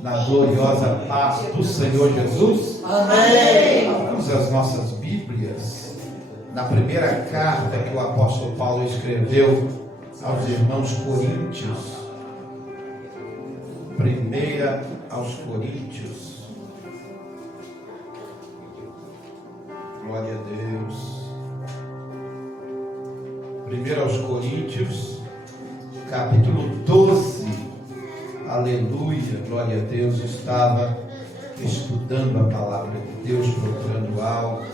Na gloriosa paz do Senhor Jesus. Amém. Vamos às nossas Bíblias. Na primeira carta que o apóstolo Paulo escreveu aos irmãos coríntios. Primeira aos Coríntios. Glória a Deus. Primeira aos Coríntios, capítulo 12. Aleluia, glória a Deus. Estava estudando a palavra de Deus, procurando algo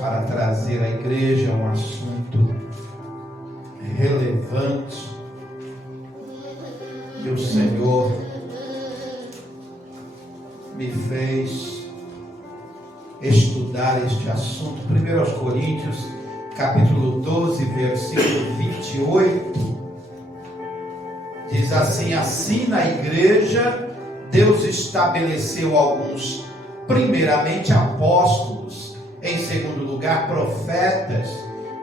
para trazer à igreja um assunto relevante. E o Senhor me fez estudar este assunto. 1 Coríntios, capítulo 12, versículo 28. Diz assim: assim na igreja, Deus estabeleceu alguns, primeiramente apóstolos, em segundo lugar profetas,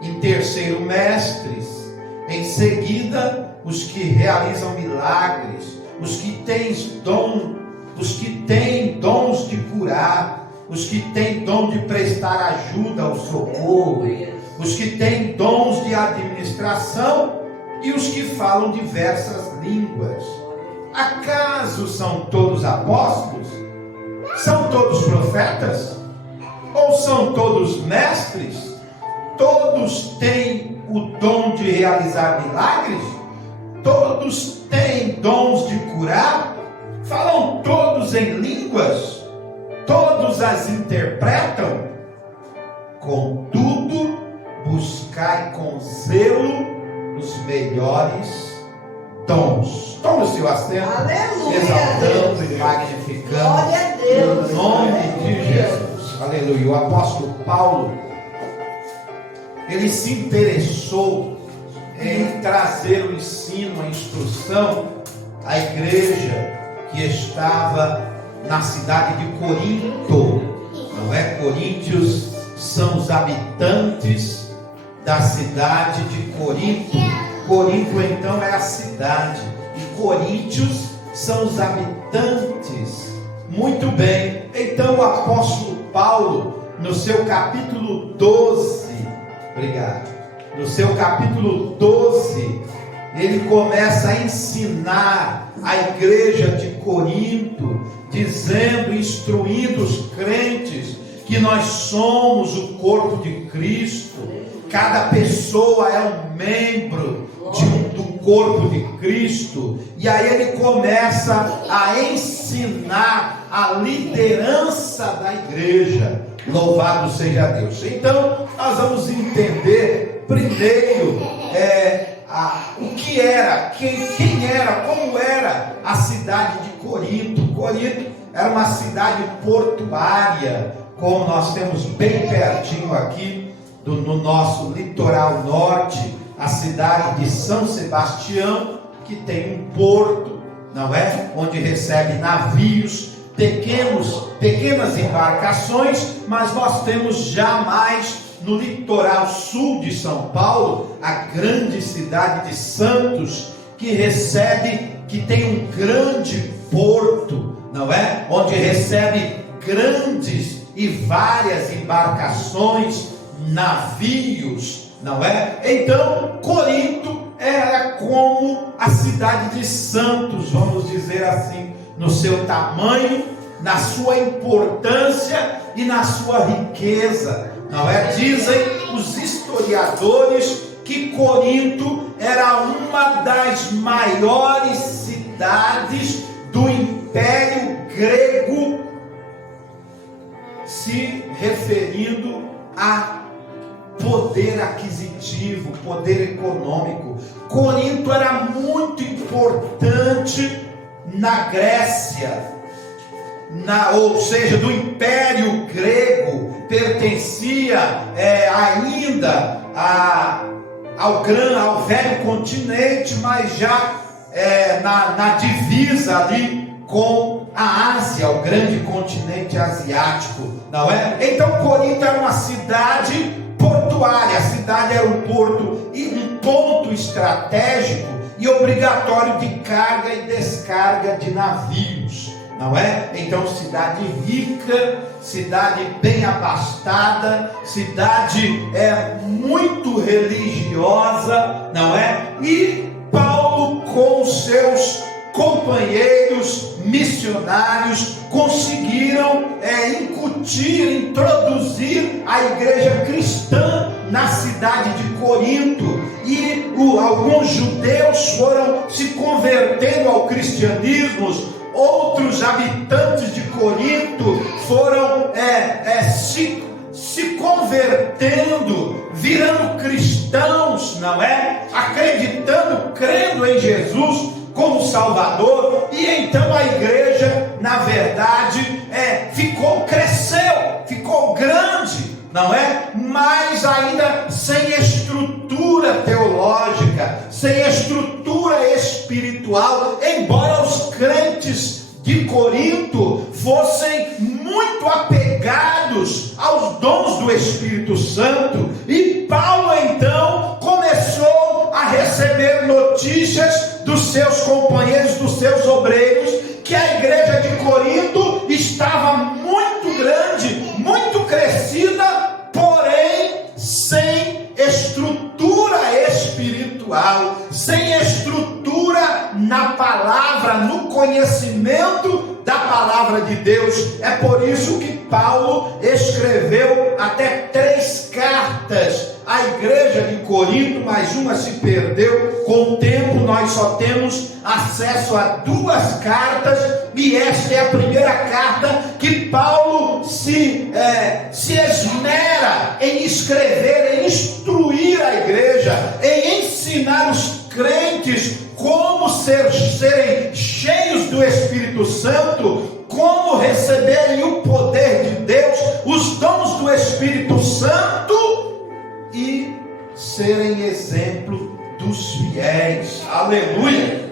em terceiro mestres, em seguida os que realizam milagres, os que têm dons de curar, os que têm dom de prestar ajuda ao socorro, os que têm dons de administração e os que falam diversas línguas. Acaso são todos apóstolos? São todos profetas? Ou são todos mestres? Todos têm o dom de realizar milagres? Todos têm dons de curar? Falam todos em línguas? Todos as interpretam? Contudo, buscai com zelo os melhores dons. Toma o seu assento. Aleluia, exaltando Deus. E magnificando Glória a Deus. o nome Aleluia. de Jesus. Aleluia. O apóstolo Paulo, ele se interessou em trazer o ensino, a instrução à igreja que estava na cidade de Corinto. Não é? Coríntios são os habitantes da cidade de Corinto. Corinto então é a cidade e Coríntios são os habitantes. Muito bem, então o apóstolo Paulo, no seu capítulo 12, obrigado, no seu capítulo 12, ele começa a ensinar a igreja de Corinto, dizendo, instruindo os crentes que nós somos o corpo de Cristo. Cada pessoa é um membro do corpo de Cristo. E aí ele começa a ensinar a liderança da igreja. Louvado seja Deus. Então nós vamos entender primeiro o que era, quem era, como era a cidade de Corinto. Corinto era uma cidade portuária, como nós temos bem pertinho aqui no nosso litoral norte, a cidade de São Sebastião, que tem um porto, não é? Onde recebe navios, pequenas embarcações, mas nós temos já mais no litoral sul de São Paulo, a grande cidade de Santos, que tem um grande porto, não é? Onde recebe grandes e várias embarcações, navios, não é? Então Corinto era como a cidade de Santos, vamos dizer assim, no seu tamanho, na sua importância e na sua riqueza, não é? Dizem os historiadores que Corinto era uma das maiores cidades do Império Grego, se referindo a poder aquisitivo, poder econômico. Corinto era muito importante na Grécia, ou seja, do Império Grego, pertencia ainda ao velho continente, mas já na divisa ali com a Ásia, o grande continente asiático, não é? Então Corinto era uma cidade portuária, a cidade era um porto e um ponto estratégico e obrigatório de carga e descarga de navios, não é? Então, cidade rica, cidade bem abastada, cidade muito religiosa, não é? E Paulo, com seus companheiros missionários, conseguiram incutir, introduzir a igreja cristã na cidade de Corinto, e alguns judeus foram se convertendo ao cristianismo, outros habitantes de Corinto foram se convertendo, virando cristãos, não é? Acreditando, crendo em Jesus como Salvador, e então a igreja, na verdade, cresceu, ficou grande, não é? Mas ainda sem estrutura teológica, sem estrutura espiritual, embora os crentes de Corinto fossem muito apegados aos dons do Espírito Santo, e Paulo então começou a receber notícias dos seus companheiros, dos seus obreiros, que a igreja de Corinto estava muito grande, muito crescida, porém sem estrutura espiritual, sem estrutura na palavra, no conhecimento da palavra de Deus. É por isso que Paulo escreveu até 3 cartas à igreja de Corinto, mas uma se perdeu. Com o tempo nós só temos acesso a 2 cartas, e esta é a primeira carta que Paulo se esmera em escrever, em instruir a igreja, em ensinar os crentes como serem cheios do Espírito Santo, como receberem o poder de Deus, os dons do Espírito Santo, e serem exemplo dos fiéis. Aleluia!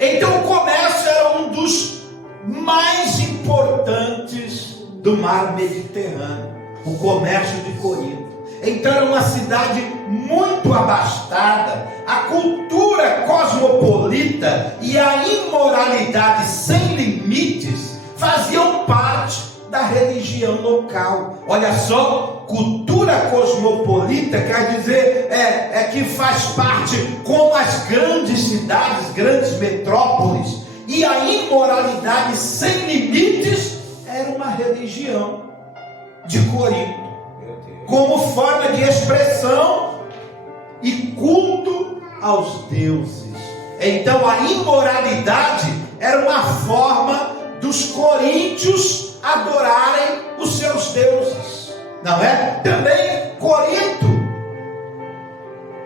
Então o comércio era um dos mais importantes do mar Mediterrâneo, o comércio de Corinto. Então era uma cidade muito abastada, a cultura cosmopolita e a imoralidade sem limites faziam parte da religião local. Olha só, cultura cosmopolita quer dizer que faz parte com as grandes cidades, grandes metrópoles, e a imoralidade sem limites era uma religião de Corinto, como forma de expressão e culto aos deuses. Então a imoralidade era uma forma dos coríntios adorarem os seus deuses, não é? Também Corinto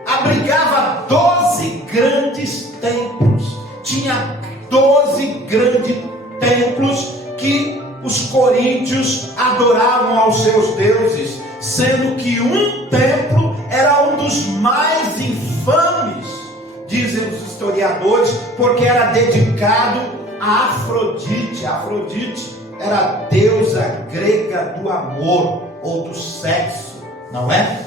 abrigava 12 grandes templos, tinha 12 grandes templos que os coríntios adoravam aos seus deuses, sendo que um templo era um dos mais infames, dizem os historiadores, porque era dedicado a Afrodite. Afrodite era a deusa grega do amor ou do sexo, não é?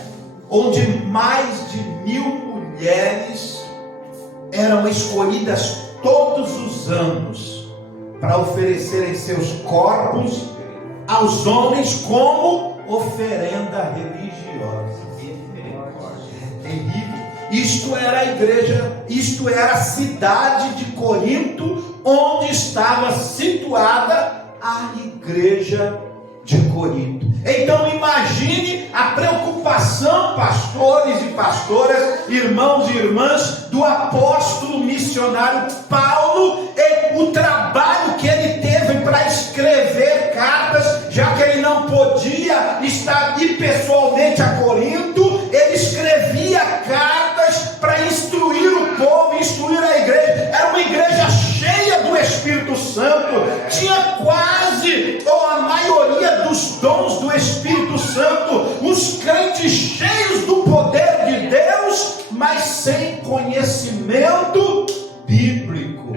Onde mais de 1000 mulheres eram escolhidas todos os anos para oferecerem seus corpos aos homens como oferenda religiosa. É terrível. Isto era a igreja, isto era a cidade de Corinto, onde estava situada a igreja de Corinto. Então imagine a preocupação, pastores e pastoras, irmãos e irmãs, do apóstolo missionário Paulo, e o trabalho que ele teve para escrever cartas, já que ele não podia ir pessoalmente a Corinto. Ele escrevia cartas para instruir o povo, instruir a igreja. Era uma igreja cheia do Espírito Santo, tinha quase, ou a maioria dos dons do Espírito Santo, os crentes cheios do poder de Deus, mas sem conhecimento bíblico.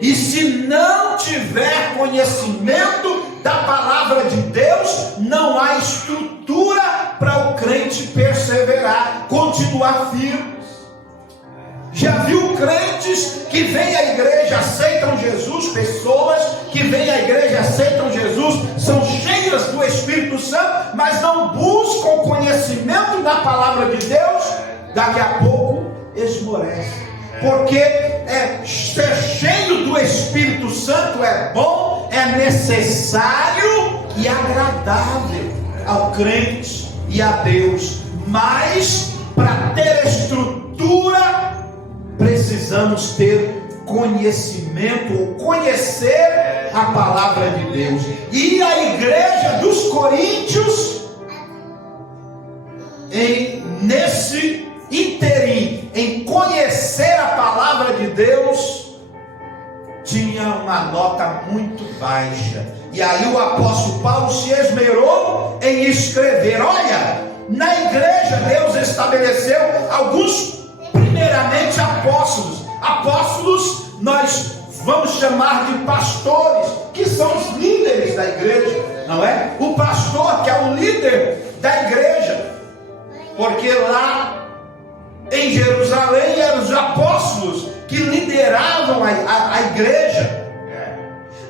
E se não tiver conhecimento da palavra de Deus, não há estrutura para o crente perseverar, continuar firme. Já viu crentes que vêm à igreja, aceitam Jesus, pessoas que vêm à igreja, aceitam Jesus, são cheias do Espírito Santo, mas não buscam conhecimento da palavra de Deus, daqui a pouco esmorecem. Porque ser cheio do Espírito Santo é bom, é necessário e agradável ao crente e a Deus, mas para ter estrutura precisamos ter conhecimento, ou conhecer a palavra de Deus. E a igreja dos Coríntios, nesse interim, em conhecer a palavra de Deus, tinha uma nota muito baixa. E aí o apóstolo Paulo se esmerou em escrever: olha, na igreja Deus estabeleceu alguns, primeiramente apóstolos. Apóstolos nós vamos chamar de pastores, que são os líderes da igreja, não é? O pastor que é o líder da igreja, porque lá em Jerusalém eram os apóstolos que lideravam a igreja.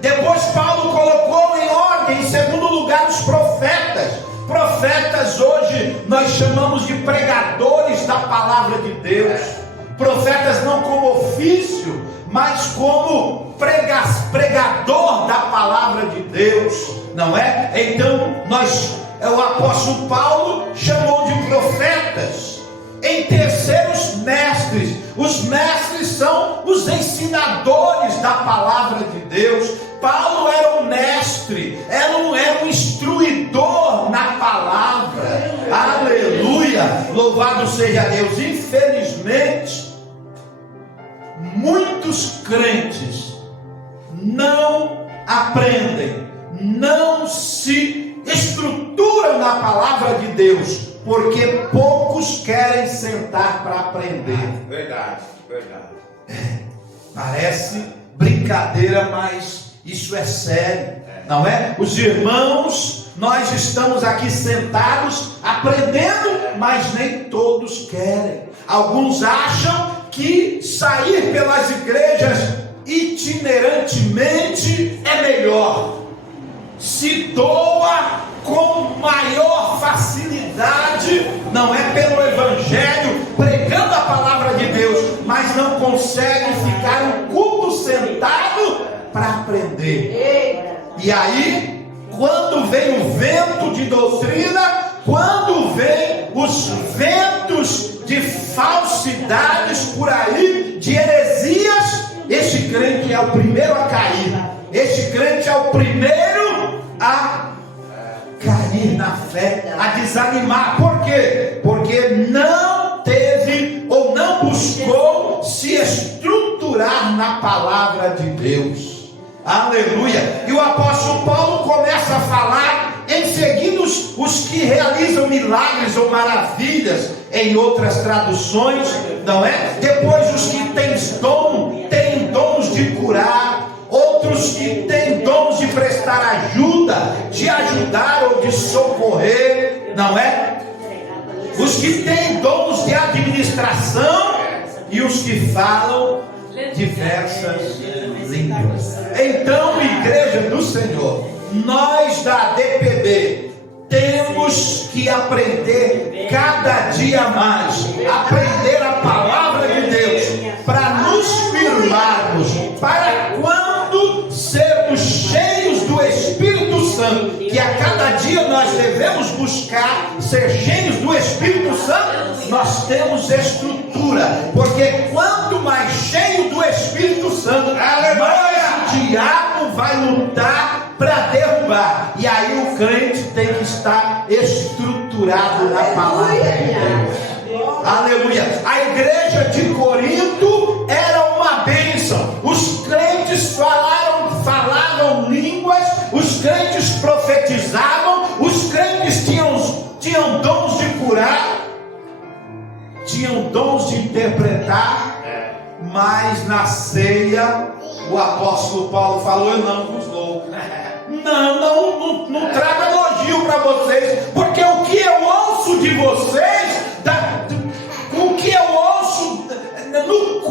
Depois Paulo colocou em ordem, em segundo lugar, os profetas. Profetas hoje nós chamamos de pregadores da palavra de Deus. Profetas não como ofício, mas como pregador da palavra de Deus, não é? Então o apóstolo Paulo chamou de profetas. Em terceiro, os mestres. Os mestres são os ensinadores da palavra de Deus. Paulo era um mestre, era um instruidor na palavra. Aleluia, louvado seja Deus. Infelizmente, muitos crentes não aprendem, não se estruturam na palavra de Deus, porque poucos querem sentar para aprender. Verdade. Parece brincadeira, mas isso é sério, não é? Os irmãos, nós estamos aqui sentados aprendendo, mas nem todos querem. Alguns acham que sair pelas igrejas itinerantemente é melhor, se doa com maior facilidade, não é pelo evangelho, pregando a palavra de Deus, mas não consegue ficar um culto sentado para aprender. E aí, quando vem o vento de doutrina, quando vem os ventos de falsidades por aí, de heresias, este crente é o primeiro a cair. Este crente é o primeiro a cair na fé, a desanimar. Por quê? Porque não teve ou não buscou se estruturar na palavra de Deus. Aleluia. E o apóstolo Paulo começa a falar em seguida os que realizam milagres ou maravilhas, em outras traduções, não é? Depois os que têm dons de curar, outros que têm dons de prestar ajuda, de ajudar ou de socorrer, não é? Os que têm dons de administração e os que falam diversas línguas. Então, igreja do Senhor, nós da DPB temos que aprender cada dia mais, aprender a palavra de Deus, para nos firmarmos, para quando sermos cheios do Espírito Santo, que a cada dia nós devemos buscar ser cheios do Espírito Santo. Nós temos estrutura, porque quanto mais cheio do Espírito Santo, mais o diabo vai lutar para derrubar. E aí o crente tem que estar estruturado na palavra de Deus. Aleluia. A igreja de Corinto era uma bênção. Os crentes falavam línguas, os crentes profetizavam, os crentes tinham dons de curar, tinham dons de interpretar. Mas na ceia o apóstolo Paulo falou: eu não vos louvo. Não trago elogio para vocês, porque o que eu ouço de vocês, o que eu ouço no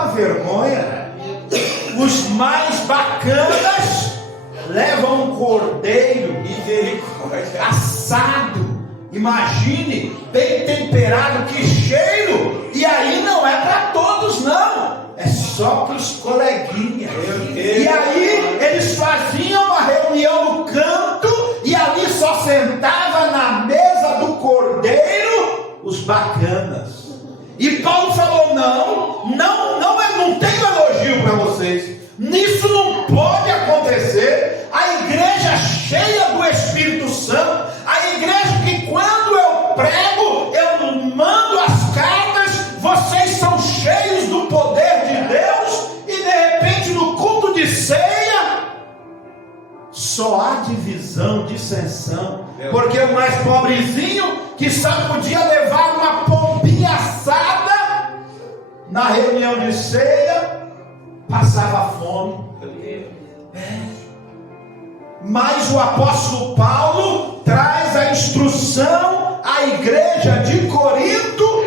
uma vergonha. Os mais bacanas levam um cordeiro assado, imagine, bem temperado, que cheiro, e aí não é para todos não, é só para os coleguinhas. E aí eles faziam uma reunião no canto, e ali só sentava na mesa do cordeiro os bacanas. E Paulo falou: não tenho elogio para vocês, nisso não pode acontecer. A igreja cheia do Espírito Santo, a igreja que quando eu prego, eu mando as cartas, vocês são cheios do poder de Deus, e de repente no culto de ceia, só há divisão, dissensão, porque o mais pobrezinho, que só podia levar uma pombinha assada na reunião de ceia, passava fome. Mas o apóstolo Paulo traz a instrução à igreja de Corinto,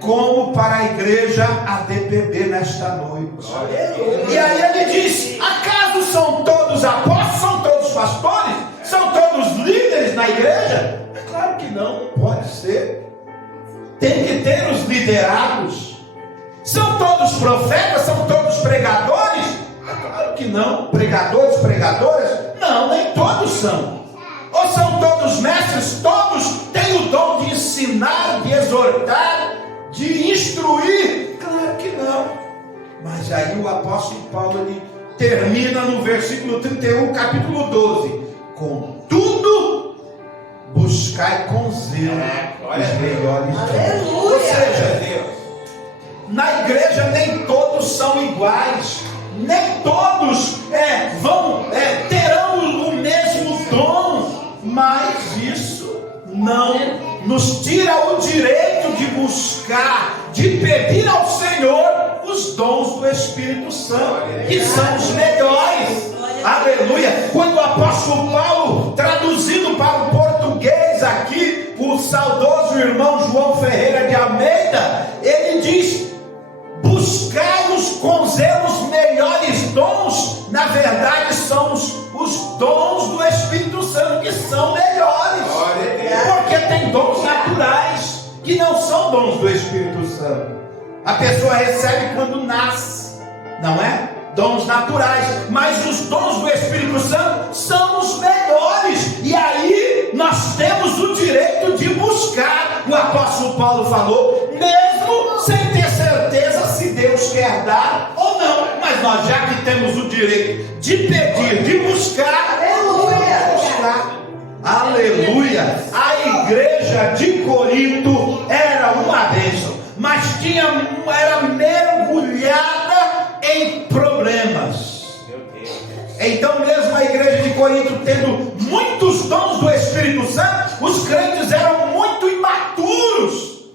como para a igreja ADPB nesta noite. E aí ele diz: acaso são todos apóstolos, são todos pastores, são todos líderes na igreja? É claro que não pode ser. Tem que ter os liderados. São todos profetas, são todos pregadores? É claro que não. Pregadores, pregadoras? Não, nem todos são. Ou são todos mestres? Todos têm o dom de ensinar, de exortar, de instruir? Claro que não. Mas aí o apóstolo Paulo, ele termina no versículo 31, capítulo 12: contudo, buscai com zelo os melhores dons. Ou seja, na igreja nem todos são iguais, nem todos terão o mesmo dom, mas isso não nos tira o direito de buscar, de pedir ao Senhor os dons do Espírito Santo, que são os melhores. Aleluia. Quando o apóstolo Paulo, traduzindo para o português aqui, o saudoso irmão João Ferreira de Almeida, ele diz: buscai-os com zelo os melhores dons. Na verdade são os dons do Espírito Santo que são melhores, porque tem dons naturais que não são dons do Espírito Santo. A pessoa recebe quando nasce, não é? Dons naturais, mas os dons do Espírito Santo são os melhores, e aí nós temos o direito de buscar. O apóstolo Paulo falou, mesmo sem ter certeza se Deus quer dar ou não, mas nós já que temos o direito de pedir, de buscar, aleluia. A igreja de Corinto era uma bênção, mas era mergulhada em problemas. Então mesmo a igreja de Corinto tendo muitos dons do Espírito Santo, os crentes eram muito imaturos,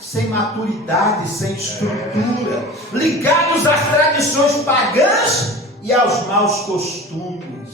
sem maturidade, sem estrutura, ligados às tradições pagãs e aos maus costumes.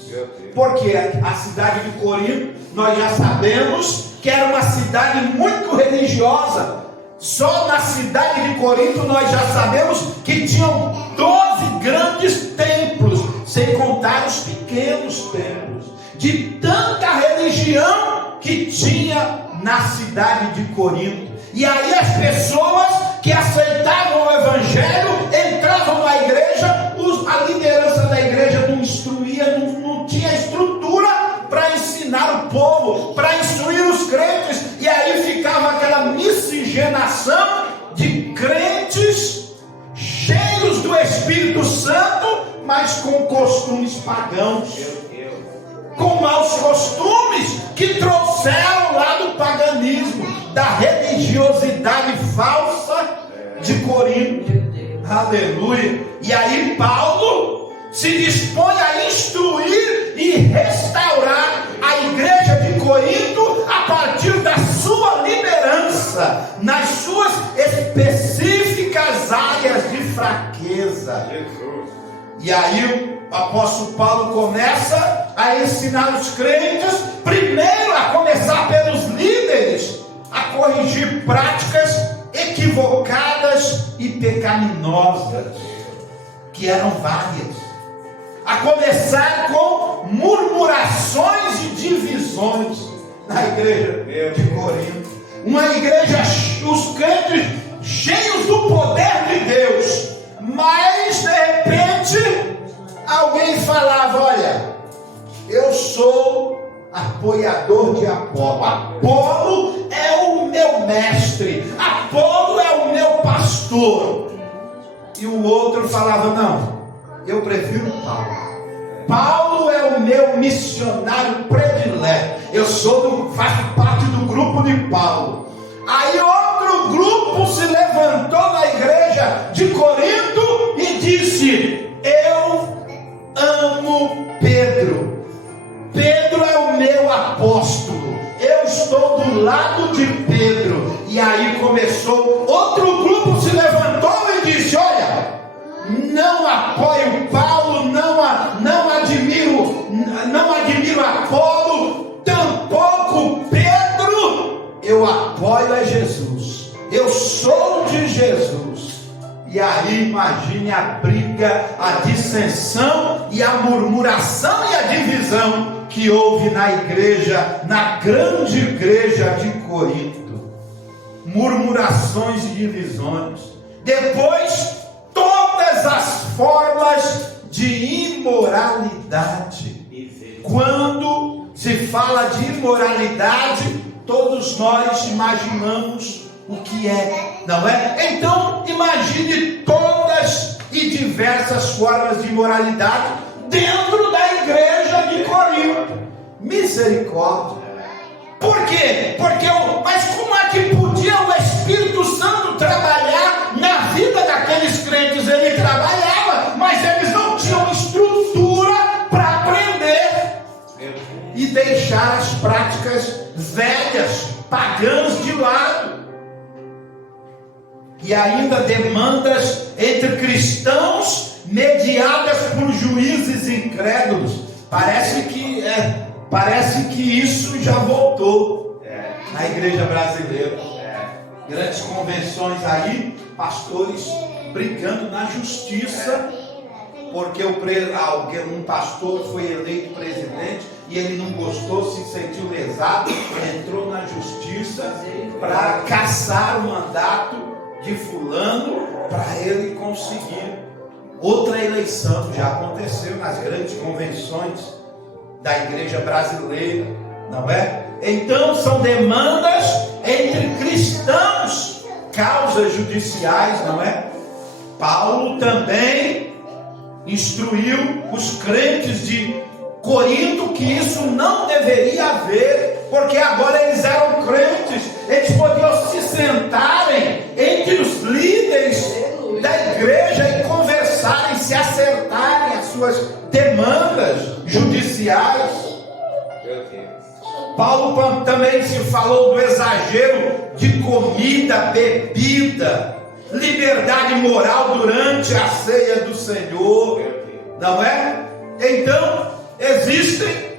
Porque a cidade de Corinto, nós já sabemos que era uma cidade muito religiosa. Só na cidade de Corinto nós já sabemos que tinham 12 grandes templos, sem contar os pequenos templos, de tanta religião que tinha na cidade de Corinto. E aí as pessoas que aceitavam o evangelho entravam na igreja, a liderança da igreja não instruía, não tinha estrutura para ensinar o povo, para instruir os crentes, e aí ficava aquela miscigenação de crentes cheios do Espírito Santo, mas com costumes pagãos, com maus costumes que trouxeram lá do paganismo, da religiosidade falsa de Corinto. Aleluia. E aí Paulo se dispõe a instruir e restaurar a igreja de Corinto a partir da sua liderança, nas suas específicas áreas de fraqueza. E aí o apóstolo Paulo começa a ensinar os crentes, primeiro a começar pelos líderes, a corrigir práticas equivocadas e pecaminosas, que eram várias, a começar com murmurações e divisões na igreja de Corinto. Uma igreja, os crentes cheios do poder de Deus, mas de repente alguém falava: olha, eu sou apoiador de Apolo. Apolo é o meu mestre, Apolo é o meu pastor. E o outro falava: não, eu prefiro Paulo. Paulo é o meu missionário predileto. Eu faço parte do grupo de Paulo. Aí outro grupo se levantou na igreja de Corinto e disse: eu amo Pedro. Pedro é o meu apóstolo. Eu estou do lado de Pedro. E aí começou, outro grupo se levantou e disse: olha, não apoio Paulo, não admiro Apolo, tampouco Pedro. Eu apoio a Jesus. Eu sou de Jesus. E aí imagine a briga, a dissensão e a murmuração e a divisão que houve na igreja, na grande igreja de Corinto. Murmurações e divisões. Depois, todas as formas de imoralidade. Quando se fala de imoralidade, todos nós imaginamos o que é, não é? Então, imagine todas e diversas formas de imoralidade dentro da igreja de Corinto. Misericórdia. Por quê? Mas como é que podia o Espírito Santo trabalhar na vida daqueles crentes? Ele trabalhava, mas eles não tinham estrutura para aprender e deixar as práticas velhas, pagãs de lado. E ainda demandas entre cristãos mediadas por juízes incrédulos. Parece que isso já voltou na igreja brasileira. Grandes convenções aí, pastores brigando na justiça, porque um pastor foi eleito presidente e ele não gostou, se sentiu lesado, entrou na justiça para caçar o mandato de fulano, para ele conseguir outra eleição. Já aconteceu nas grandes convenções da igreja brasileira, não é? Então são demandas entre cristãos, causas judiciais, não é? Paulo também instruiu os crentes de Corinto que isso não deveria haver, porque agora eles eram crentes, eles podiam se sentarem entre os líderes da igreja e conversarem, se acertarem as suas demandas judiciais. Paulo também se falou do exagero de comida, bebida, liberdade moral durante a ceia do Senhor, não é? Então existem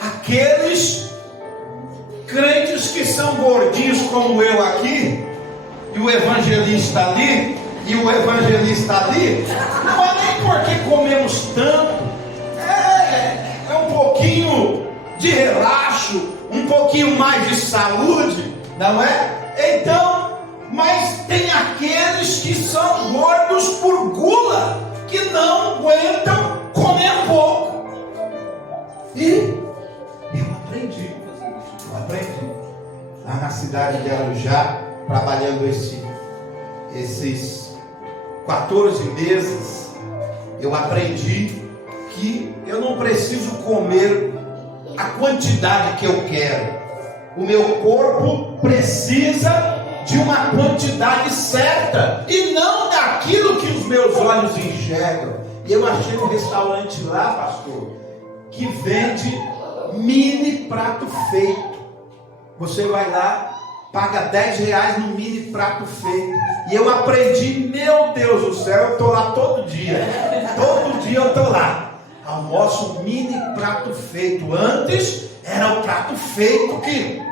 aqueles crentes que são gordinhos como eu aqui, e o evangelista ali, e o evangelista ali, não é nem porque comemos tanto, é um pouquinho de relaxo, um pouquinho mais de saúde, não é? Então, mas tem aqueles que são gordos por gula, que não aguentam comer pouco. E eu aprendi lá na cidade de Arujá, trabalhando esses 14 meses, eu aprendi que eu não preciso comer a quantidade que eu quero. O meu corpo precisa de uma quantidade certa e não daquilo que os meus olhos enxergam. E eu achei um restaurante lá, pastor, que vende mini prato feito. Você vai lá, paga R$10 no mini prato feito. E eu aprendi, meu Deus do céu, eu estou lá todo dia. Todo dia eu estou lá. Almoço mini prato feito. Antes era o prato feito que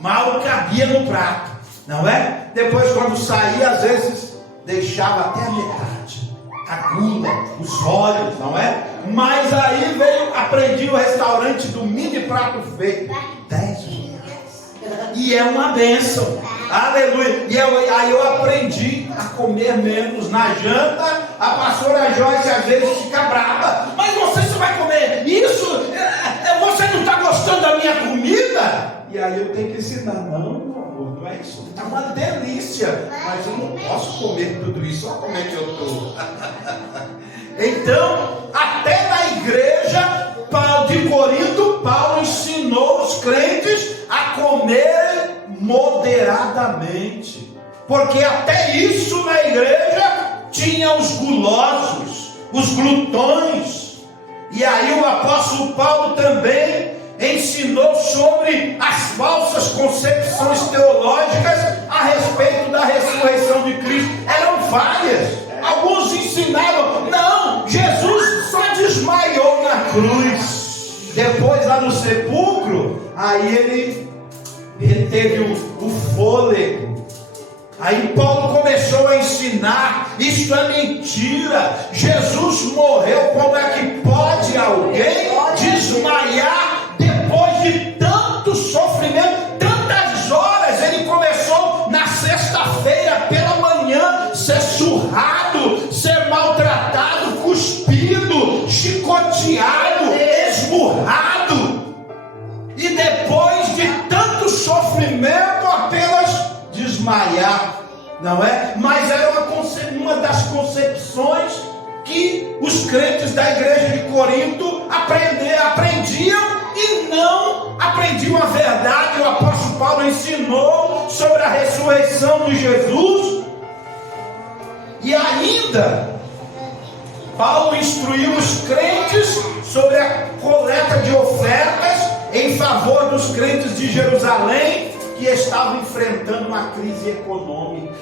mal cabia no prato. não é? Depois, quando saía, às vezes deixava até a metade, a gula, os olhos, não é? Mas aí aprendi o restaurante do mini prato feito, 10 reais, e é uma bênção, aleluia. E aí eu aprendi a comer menos na janta. A pastora Joyce às vezes fica brava, mas você só vai comer isso? Você não está gostando da minha comida? E aí eu tenho que ensinar, não é isso, está uma delícia, mas eu não posso comer tudo isso. Olha como é que eu estou. Então, até na igreja de Corinto, Paulo ensinou os crentes a comer moderadamente, porque até isso na igreja tinha os gulosos, os glutões. E aí o apóstolo Paulo também ensinou sobre as falsas concepções teológicas a respeito da ressurreição de Cristo. Eram várias. Alguns ensinavam, não, Jesus só desmaiou na cruz. Depois lá no sepulcro, aí ele teve o fôlego. Aí Paulo começou a ensinar, isso é mentira, Jesus morreu. Como é que pode alguém desmaiar depois de tanto sofrimento, tantas horas? Ele começou na sexta-feira pela manhã, ser surrado, ser maltratado, cuspido, chicoteado, esmurrado, e depois de tanto sofrimento apenas desmaiar, não é? Mas era uma das concepções que os crentes da igreja de Corinto aprendiam e não aprendiam a verdade. O apóstolo Paulo ensinou sobre a ressurreição de Jesus, e ainda Paulo instruiu os crentes sobre a coleta de ofertas em favor dos crentes de Jerusalém, que estavam enfrentando uma crise econômica.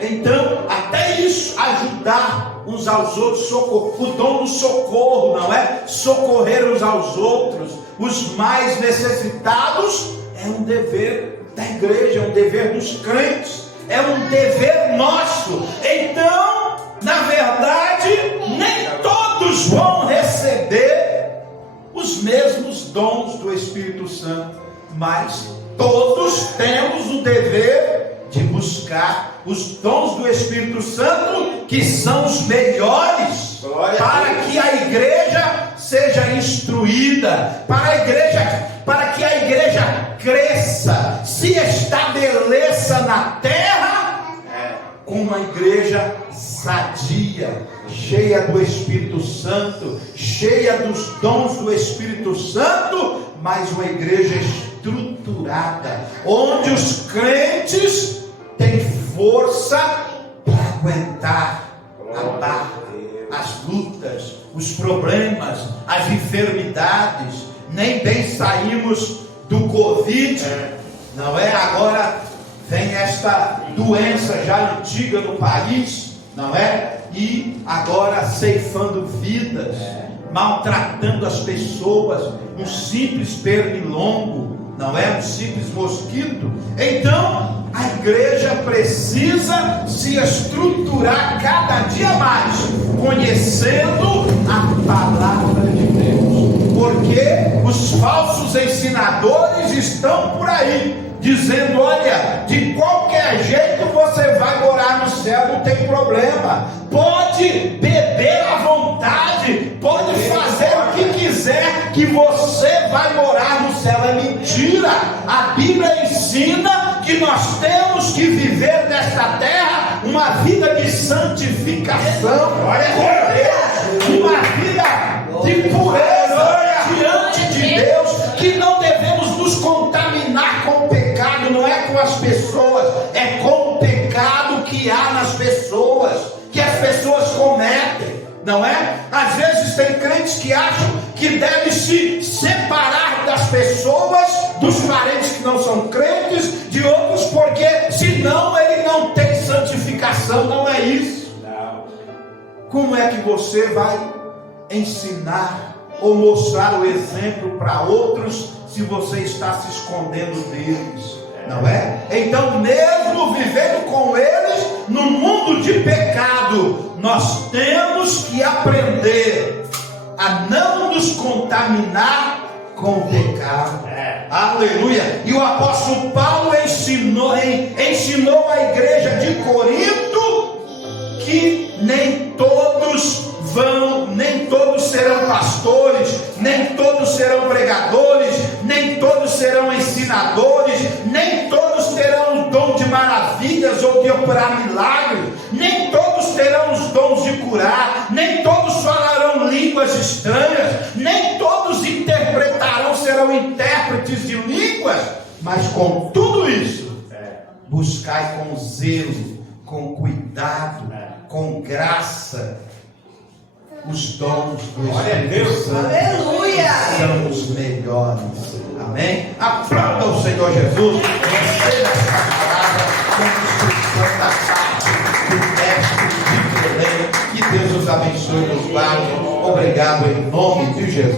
Então, até isso, ajudar uns aos outros, o dom do socorro, não é? Socorrer uns aos outros, os mais necessitados, é um dever da igreja, é um dever dos crentes, é um dever nosso. Então, na verdade, nem todos vão receber os mesmos dons do Espírito Santo, mas todos temos o dever de buscar os dons do Espírito Santo, que são os melhores, para que a igreja seja instruída, para que a igreja cresça, se estabeleça na terra com uma igreja sadia, cheia do Espírito Santo, cheia dos dons do Espírito Santo, mas uma igreja estruturada, onde os crentes têm força para aguentar a barra, as lutas, os problemas, as enfermidades. Nem bem saímos do Covid, não é? Agora vem esta doença já antiga no país, não é? E agora ceifando vidas, maltratando as pessoas, um simples pernilongo, não é? Um simples mosquito. Então a igreja precisa se estruturar cada dia mais, conhecendo a palavra de Deus, porque os falsos ensinadores estão por aí dizendo: olha, de qualquer jeito você vai morar no céu, não tem problema, pode beber à vontade, pode fazer o que quiser, que você vai morar no céu. É mentira. A Bíblia ensina que nós temos que viver nesta terra uma vida de santificação, uma vida de pureza diante de Deus, que não devemos nos contaminar com o pecado. Não é com as pessoas, é com o pecado que há nas pessoas, que as pessoas cometem, não é? Às vezes tem crentes que acham que deve se separar das pessoas, dos parentes que não são crentes, de outros, porque senão ele não tem santificação. Não é isso. Como é que você vai ensinar ou mostrar o exemplo para outros se você está se escondendo deles? não é? Então, mesmo vivendo com eles no mundo de pecado, nós temos que aprender a não nos contaminar com o pecado. Aleluia. E o apóstolo Paulo ensinou a igreja de Corinto que nem todos serão pastores, nem todos serão pregadores, nem todos serão ensinadores, nem todos terão o dom de maravilhas ou de operar milagres, nem todos terão os dons de curar, nem todos falarão línguas estranhas, nem todos interpretarão, serão intérpretes de línguas. Mas com tudo isso, buscai com zelo, com cuidado, com graça, os dons do Espírito Santo. Aleluia! São os melhores. Amém? Aplauda o Senhor Jesus. Receba esta palavra como instrução da parte do mestre de Belém. Que Deus os abençoe e nos guarde. Obrigado em nome de Jesus.